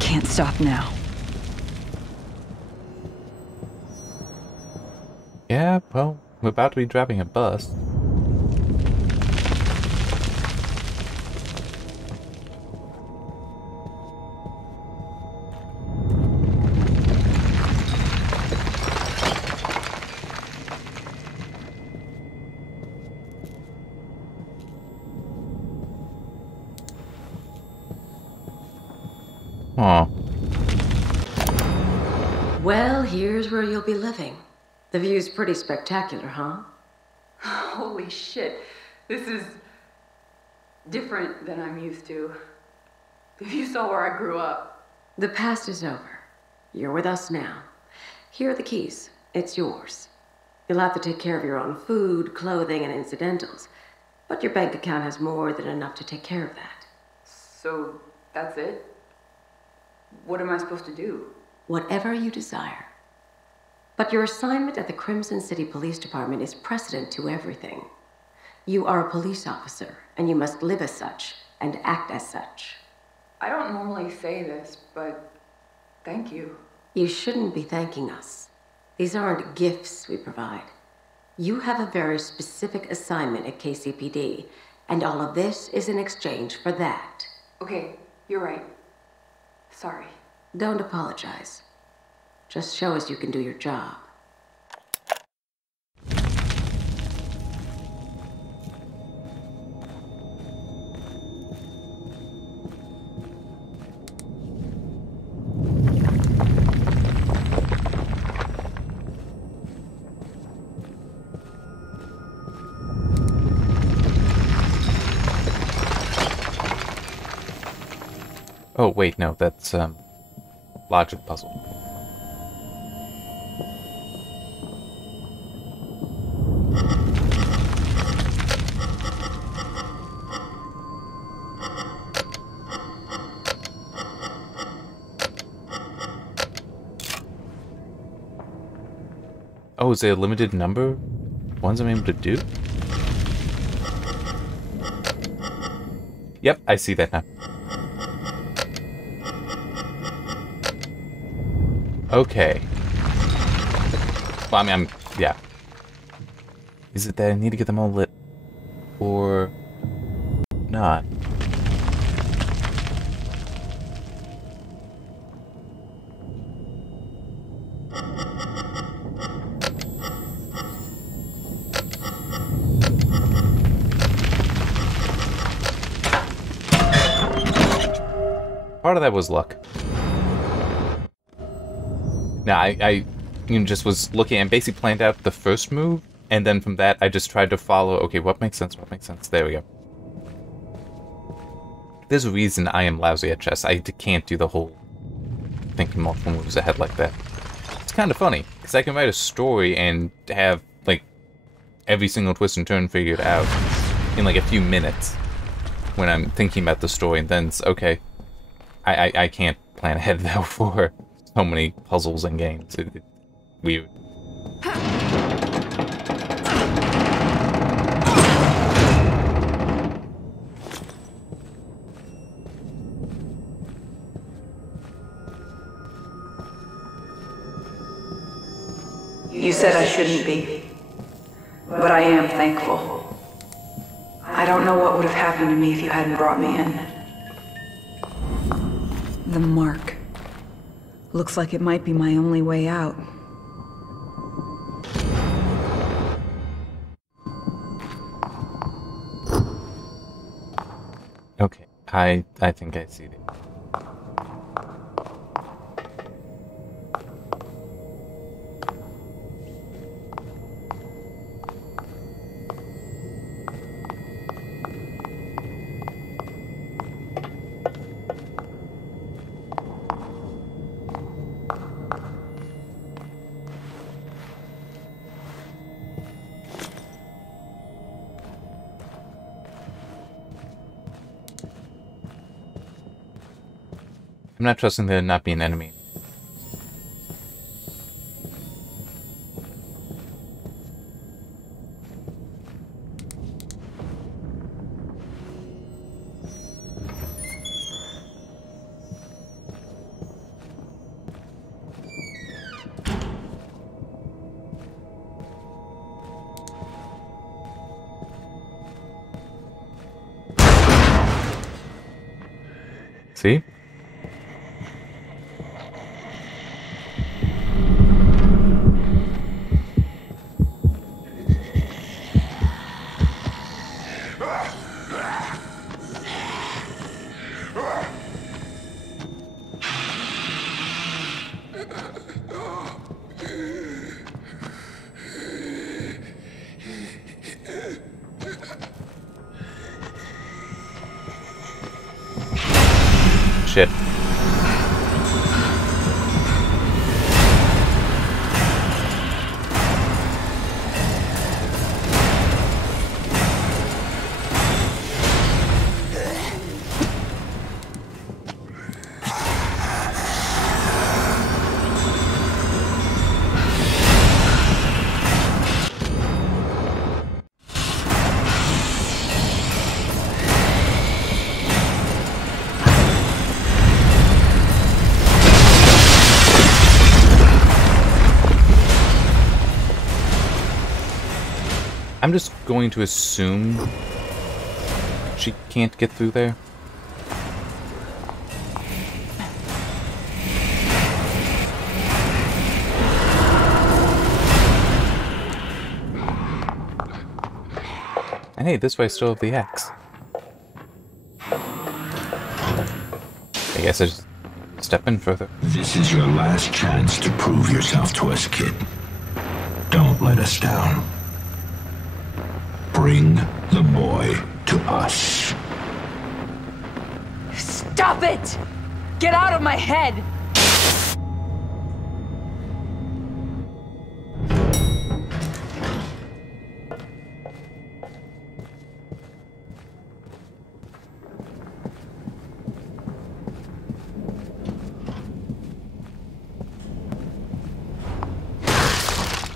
Can't stop now. Yeah, well, we're about to be driving a bus. Aw. Well, here's where you'll be living. The view's pretty spectacular, huh? Holy shit. This is different than I'm used to. If you saw where I grew up. The past is over. You're with us now. Here are the keys. It's yours. You'll have to take care of your own food, clothing, and incidentals. But your bank account has more than enough to take care of that. So, that's it? What am I supposed to do? Whatever you desire. But your assignment at the Crimson City Police Department is precedent to everything. You are a police officer, and you must live as such, and act as such. I don't normally say this, but thank you. You shouldn't be thanking us. These aren't gifts we provide. You have a very specific assignment at KCPD, and all of this is in exchange for that. Okay, you're right. Sorry. Don't apologize. Just show us you can do your job. Oh, wait, no, that's, logic puzzle. Oh, is there a limited number ones I'm able to do? Yep, I see that now. Okay. Well, I mean, yeah. Is it that I need to get them all lit? Or not? Part of that was luck. Now, I just was looking and basically planned out the first move, and then from that, I just tried to follow, okay, what makes sense, what makes sense? There we go. There's a reason I am lousy at chess. I can't do the whole thinking multiple moves ahead like that. It's kind of funny, because I can write a story and have, like, every single twist and turn figured out in, like, a few minutes when I'm thinking about the story, and then it's, okay, I can't plan ahead, though, for so many puzzles and games. It's weird. You said I shouldn't be, but I am thankful. I don't know what would have happened to me if you hadn't brought me in. The mark. Looks like it might be my only way out. Okay, I think I see it. I'm not trusting there not be an enemy. See? Shit. I'm just going to assume she can't get through there. And hey, this way I still have the axe. I guess I just step in further. This is your last chance to prove yourself to us, kid. Don't let us down. Bring the boy to us. Stop it! Get out of my head!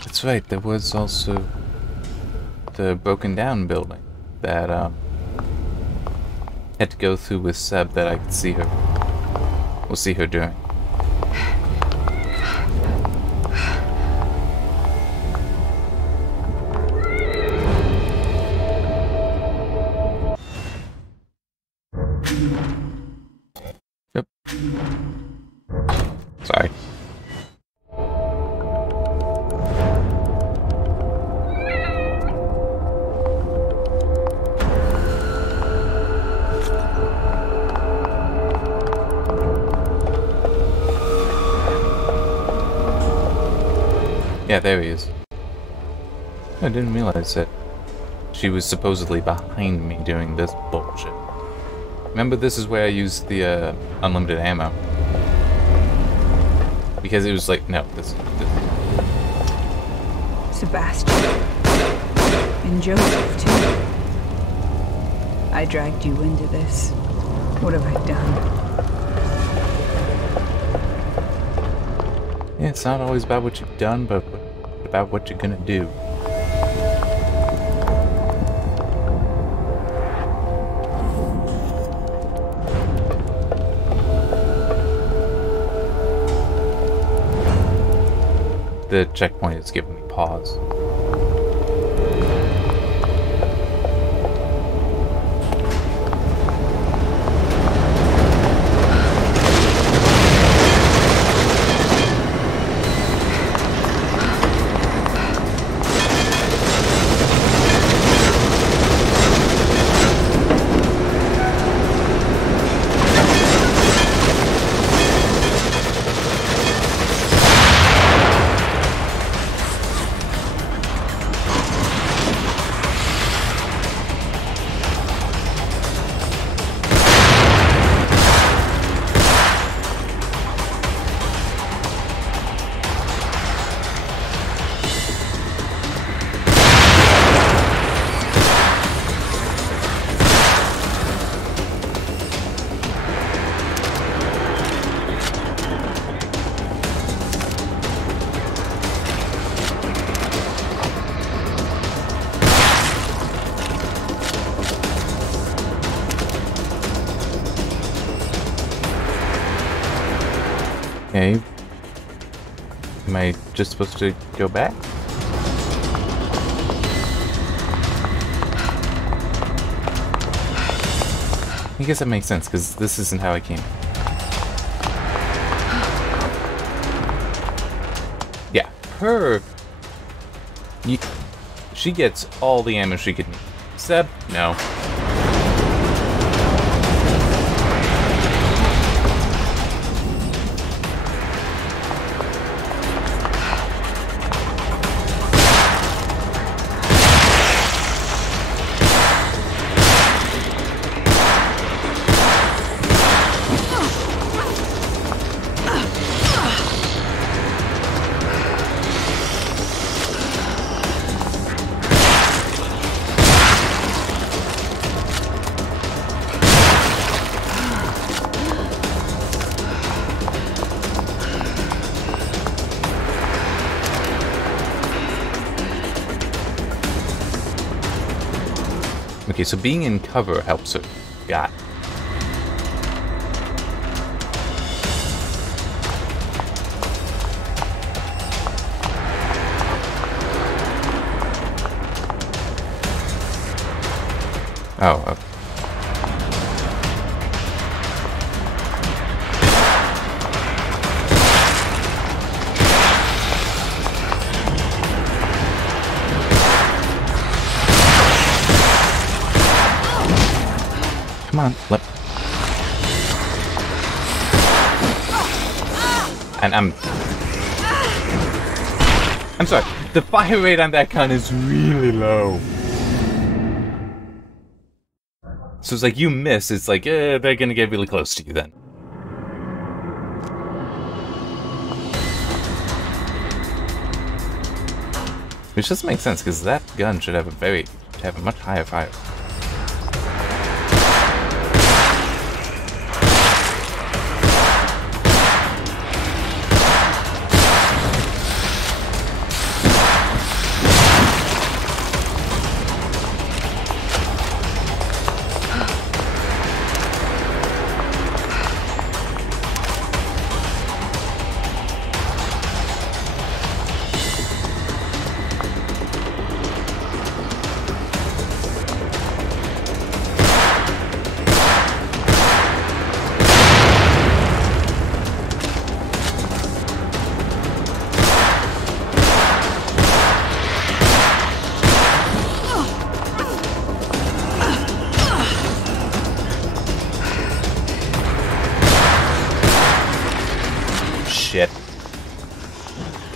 That's right, there was also the broken down building that had to go through with Seb that I could see her. We'll see her doing. Sorry. Yeah, there he is. I didn't realize that she was supposedly behind me doing this bullshit. Remember, this is where I used the unlimited ammo. Because it was like, no, this. Sebastian. And Joseph, too. I dragged you into this. What have I done? Yeah, it's not always about what you've done, but about what you're gonna do. The checkpoint is giving me pause. Okay. Am I just supposed to go back? I guess that makes sense, because this isn't how I came. Yeah, she gets all the ammo she could need. Seb, no. Okay, so being in cover helps her. Got it. Oh, okay. Come on, and I'm sorry, the fire rate on that gun is really low. So it's like you miss, it's like, they're gonna get really close to you then. Which doesn't make sense, because that gun should have a much higher fire.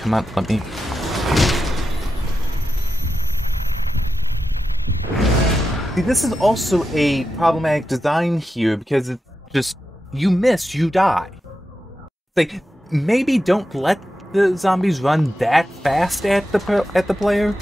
Come on, let me... See, this is also a problematic design here, because it's just... You miss, you die. Like, maybe don't let the zombies run that fast at the player.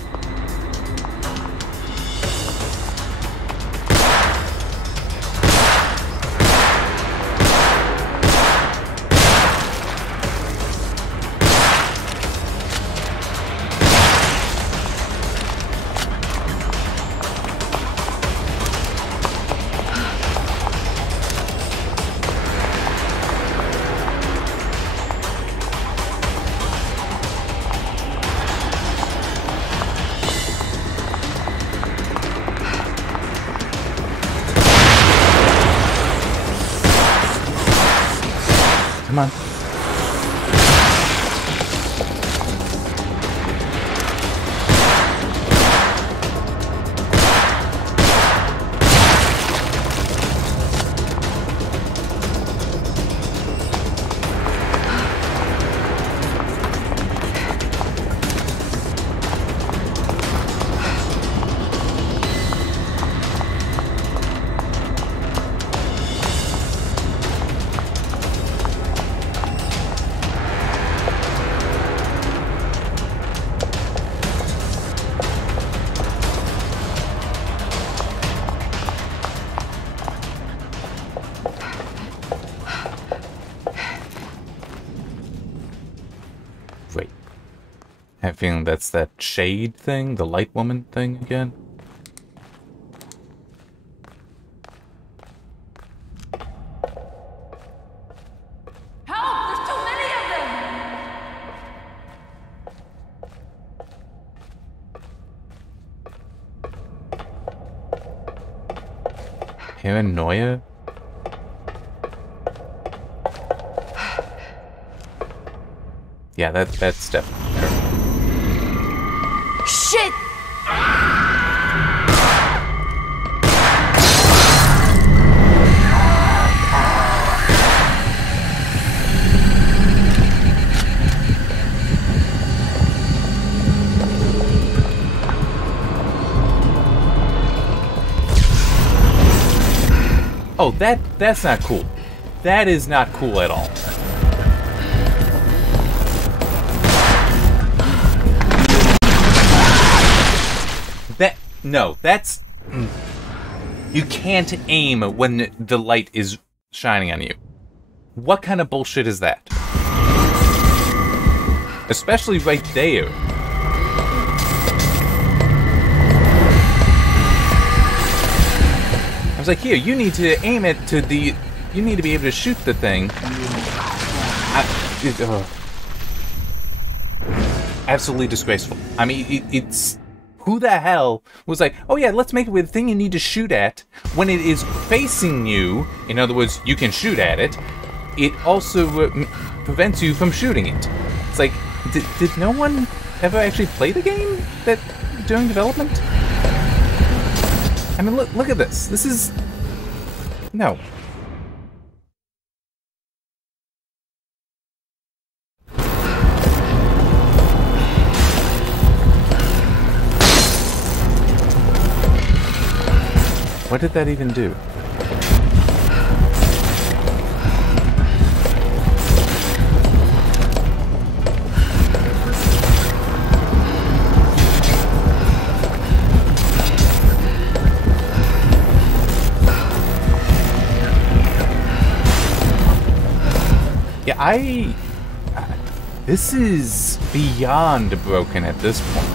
Come on. I have a feeling that's that shade thing, the light woman thing again. Help! There's too many of them! Paranoia? Yeah, that's definitely her. Shit! Oh, that's not cool. That is not cool at all. No, that's... You can't aim when the light is shining on you. What kind of bullshit is that? Especially right there. I was like, here, you need to aim it to the... You need to be able to shoot the thing. Absolutely disgraceful. I mean, it's... Who the hell was like, oh yeah, let's make it with a thing you need to shoot at when it is facing you? In other words, you can shoot at it. It also prevents you from shooting it. It's like, did no one ever actually play the game that during development? I mean, look at this. This is... No. What did that even do? Yeah, this is beyond broken at this point.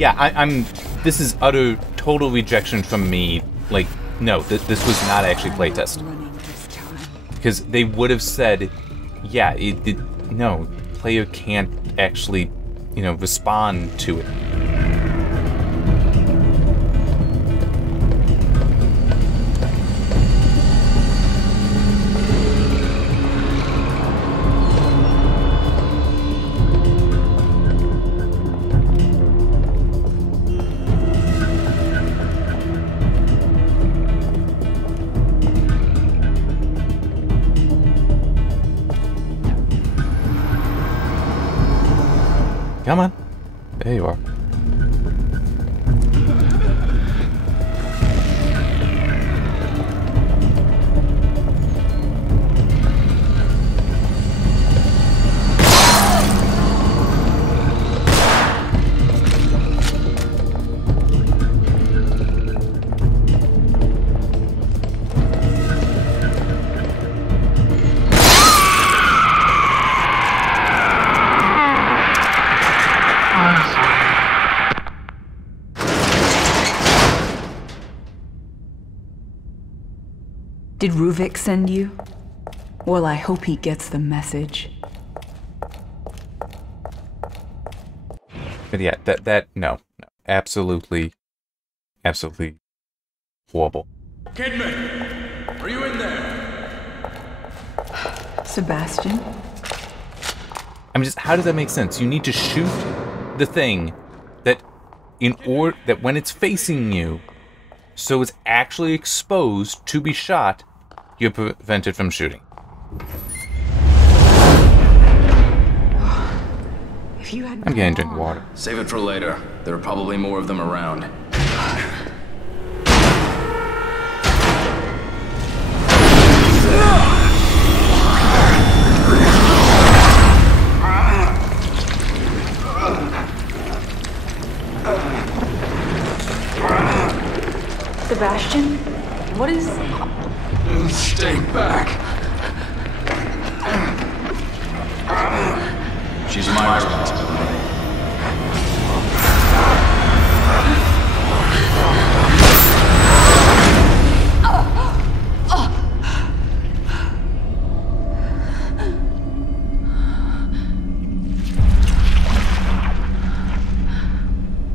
I'm. This is utter, total rejection from me. Like, no, this was not actually playtest. Because they would have said, yeah, no, player can't actually, respond to it. Come on. There you are. Did Ruvik send you? Well, I hope he gets the message. But yeah, no. Absolutely horrible. Kidman, are you in there? Sebastian? I mean, just how does that make sense? You need to shoot the thing that when it's facing you, so it's actually exposed to be shot, you're prevented from shooting. If you had I'm getting drink water. Save it for later. There are probably more of them around. Sebastian? What is... Stay back. She's my responsibility.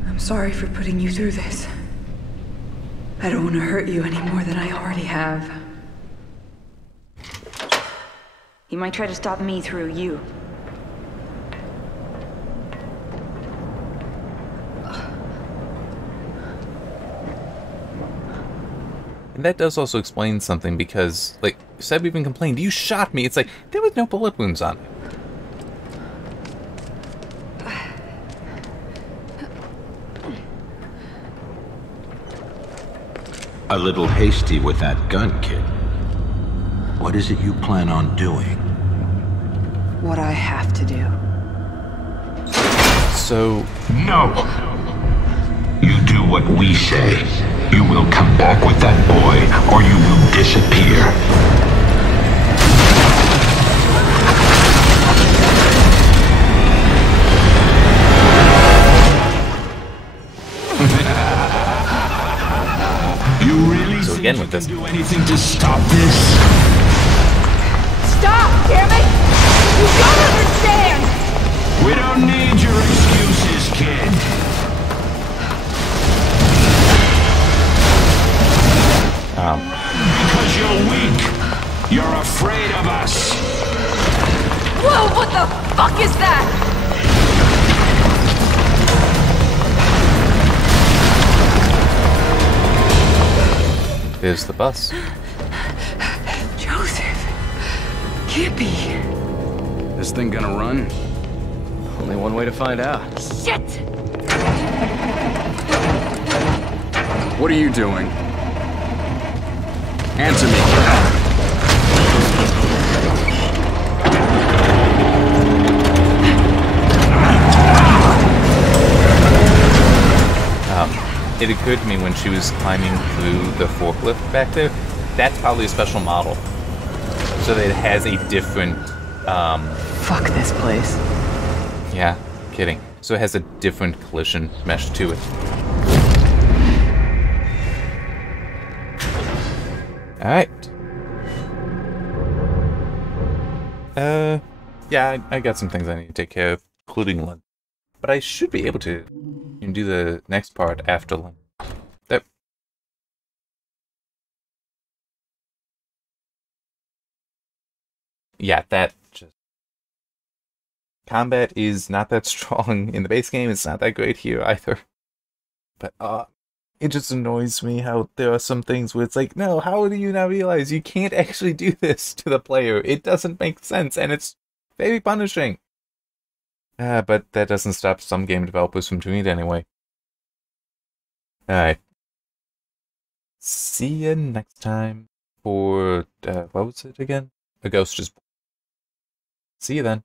I'm sorry for putting you through this. I don't want to hurt you any more than I already have. He might try to stop me through you. And that does also explain something because, like, Seb even complained, you shot me. It's like, there was no bullet wounds on it. A little hasty with that gun, kid. What is it you plan on doing? What I have to do. So... No! You do what we say. You will come back with that boy, or you will disappear. You really so again with this. do anything to stop this? Stop, damn it! You don't understand! We don't need your excuses, kid. Because you're weak. You're afraid of us. Whoa, what the fuck is that? There's the bus. Joseph. Can't be. This thing gonna run? Only one way to find out. Shit! What are you doing? Answer me. It occurred to me when she was climbing through the forklift back there, that's probably a special model. So that it has a different, Fuck this place. yeah, kidding. So it has a different collision mesh to it. Alright. Yeah, I got some things I need to take care of, including lunch. But I should be able to do the next part after lunch. There. Yeah, that just... Combat is not that strong in the base game, it's not that great here either. But, it just annoys me how there are some things where it's like, no, how do you not realize you can't actually do this to the player? It doesn't make sense, and it's very punishing. But that doesn't stop some game developers from doing it anyway. Alright. See you next time for, what was it again? A Ghost is Born. See you then.